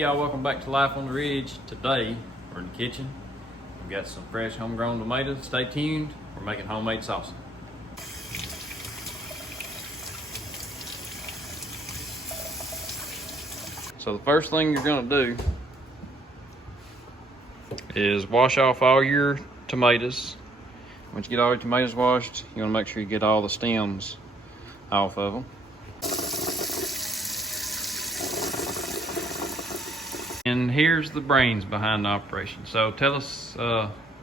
Hey y'all, welcome back to Life on the Ridge. Today, we're in the kitchen. We've got some fresh homegrown tomatoes. Stay tuned, we're making homemade salsa. So the first thing you're gonna do is wash off all your tomatoes. Once you get all your tomatoes washed, you wanna make sure you get all the stems off of them. And here's the brains behind the operation. So tell us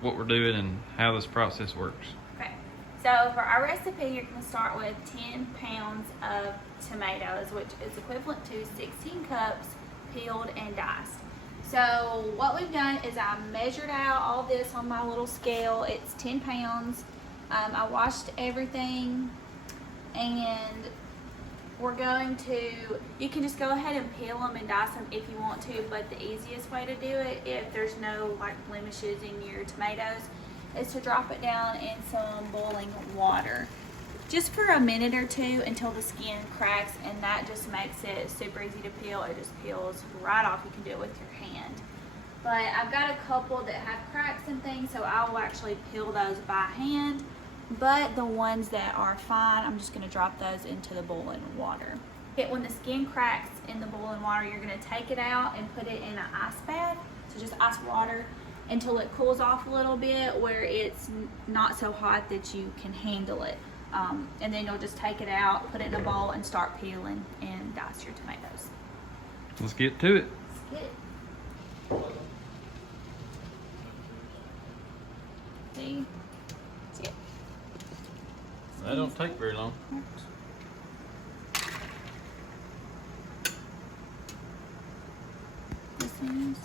what we're doing and how this process works. Okay, so for our recipe, you're going to start with 10 pounds of tomatoes, which is equivalent to 16 cups peeled and diced. So what we've done is I measured out all this on my little scale. It's 10 pounds. I washed everything, and we're going to, you can just go ahead and peel them and dice them if you want to, but the easiest way to do it, if there's no like blemishes in your tomatoes, is to drop it down in some boiling water just for a minute or two until the skin cracks, and that just makes it super easy to peel. It just peels right off. You can do it with your hand. But I've got a couple that have cracks and things, so I will actually peel those by hand. But the ones that are fine, I'm just gonna drop those into the boiling water. When the skin cracks in the boiling water, you're gonna take it out and put it in an ice bath. So just ice water until it cools off a little bit where it's not so hot that you can handle it. And then you'll just take it out, put it in a bowl, and start peeling and dice your tomatoes. Let's get to it. Let's get it. See? That don't take very long. This one is.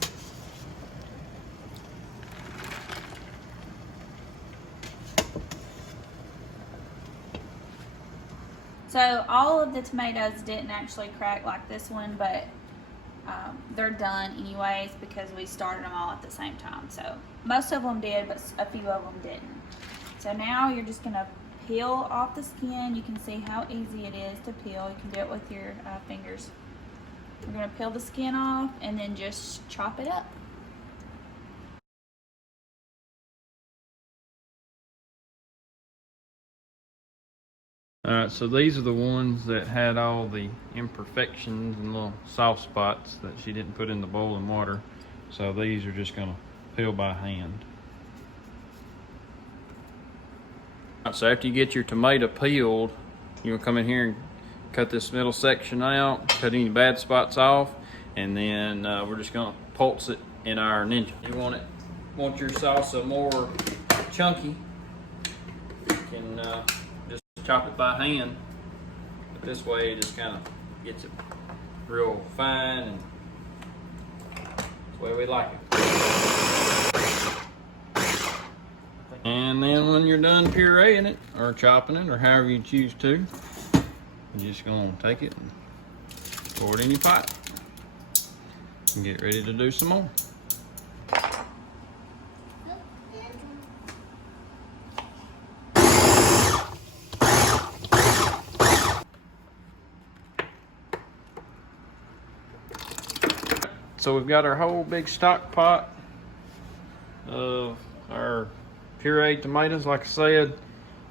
So all of the tomatoes didn't actually crack like this one, but they're done anyways because we started them all at the same time. So most of them did, but a few of them didn't. So now you're just gonna peel off the skin. You can see how easy it is to peel. You can do it with your fingers. We're going to peel the skin off and then just chop it up. Alright, so these are the ones that had all the imperfections and little soft spots that she didn't put in the boiling water. So these are just going to peel by hand. So after you get your tomato peeled, you'll come in here and cut this middle section out, cut any bad spots off, and then we're just gonna pulse it in our Ninja. You want your salsa more chunky, you can just chop it by hand. But this way it just kind of gets it real fine, and that's the way we like it. And then when you're done pureeing it, or chopping it, or however you choose to, you're just gonna take it and pour it in your pot and get ready to do some more. So we've got our whole big stock pot of our pureed tomatoes. Like I said,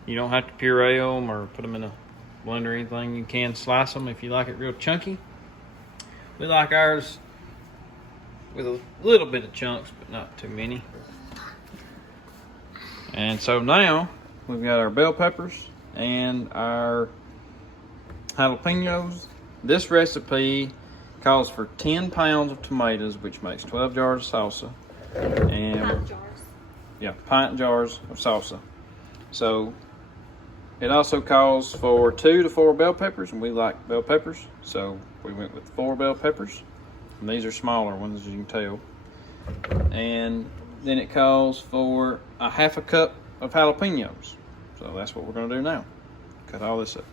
you don't have to puree them or put them in a blender or anything. You can slice them if you like it real chunky. We like ours with a little bit of chunks, but not too many. And so now we've got our bell peppers and our jalapeños. This recipe calls for 10 pounds of tomatoes, which makes 12 jars of salsa. And pint jars of salsa. So it also calls for 2 to 4 bell peppers, and we like bell peppers, so we went with 4 bell peppers. And these are smaller ones, as you can tell. And then it calls for a half a cup of jalapeños. So that's what we're going to do now. Cut all this up.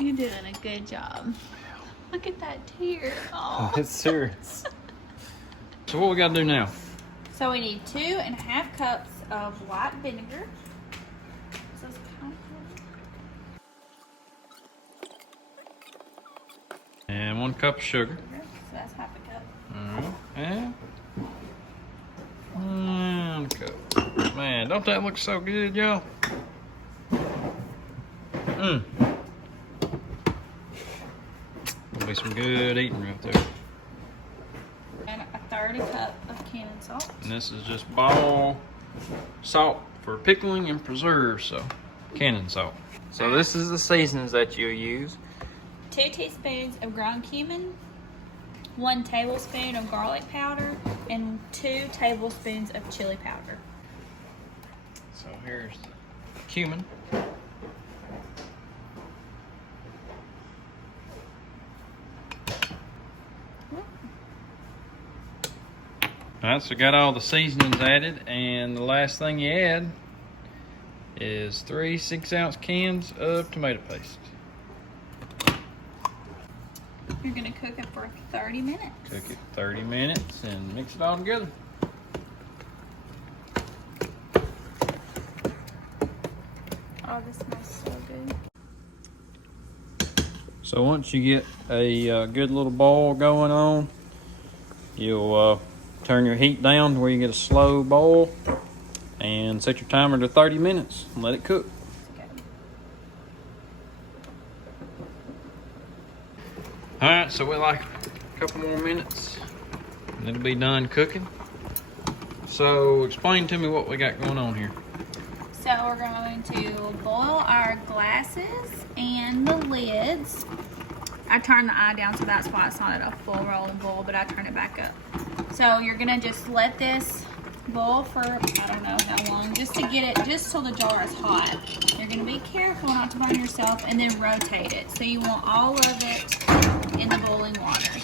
You're doing a good job. Look at that tear. Oh. It's serious. So what we gotta do now? So we need 2.5 cups of white vinegar. So it's kind of And 1 cup of sugar. so that's half a cup. Alright. And 1 cup. Man, don't that look so good, y'all? That'll be some good eating right there. And a 1/3 cup of cannon salt. And this is just ball salt for pickling and preserves, so cannon salt. So this is the seasonings that you'll use. 2 teaspoons of ground cumin, 1 tablespoon of garlic powder, and 2 tablespoons of chili powder. So here's the cumin. Alright, so got all the seasonings added, and the last thing you add is 3 6-ounce cans of tomato paste. You're gonna cook it for 30 minutes. Cook it 30 minutes and mix it all together. Oh, this smells so good. So once you get a good little boil going on, you'll turn your heat down to where you get a slow boil and set your timer to 30 minutes and let it cook. Alright, so we're like a couple more minutes and it'll be done cooking. So explain to me what we got going on here. So we're going to boil our glasses and the lids. I turned the eye down, so that's why it's not at a full rolling boil, but I turn it back up. So you're gonna just let this boil for, I don't know how long, just to get it, just till the jar is hot. You're gonna be careful not to burn yourself, and then rotate it. So you want all of it in the boiling water.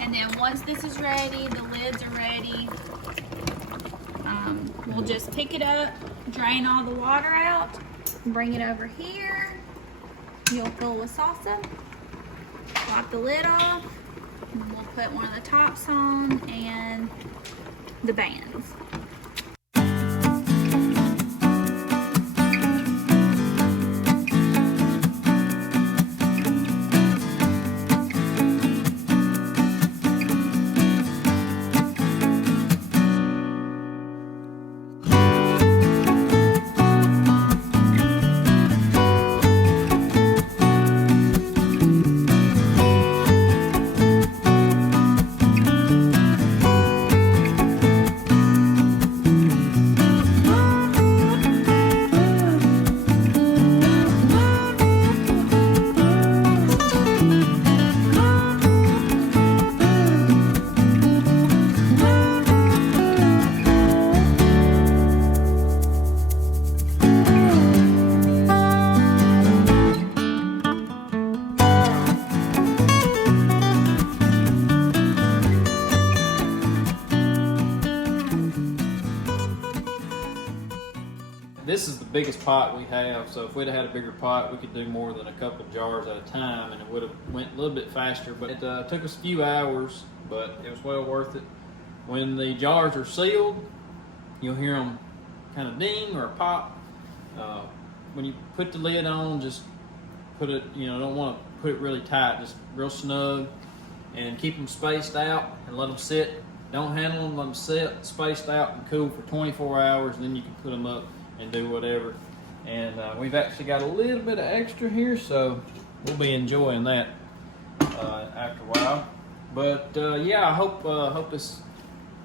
And then once this is ready, the lids are ready, we'll just pick it up, drain all the water out, bring it over here. You'll fill with salsa, wipe the lid off, and we'll put one of the tops on and the bands. This is the biggest pot we have, so if we'd have had a bigger pot, we could do more than a couple jars at a time, and it would have went a little bit faster. But it took us a few hours, but it was well worth it. When the jars are sealed, you'll hear them kind of ding or pop. When you put the lid on, just put it, don't want to put it really tight, just real snug, and keep them spaced out and let them sit. Don't handle them, let them sit spaced out and cool for 24 hours, and then you can put them up and do whatever. And we've actually got a little bit of extra here, so we'll be enjoying that after a while. But yeah, I hope this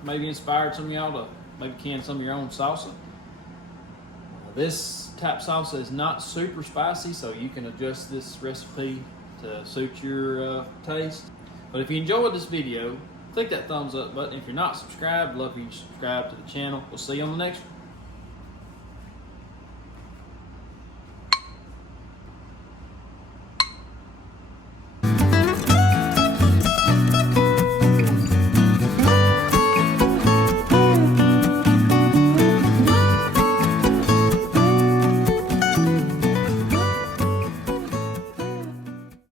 maybe inspired some of y'all to maybe can some of your own salsa. This type salsa is not super spicy, so you can adjust this recipe to suit your taste. But if you enjoyed this video, click that thumbs up button. If you're not subscribed, I'd love for you to subscribe to the channel. We'll see you on the next one.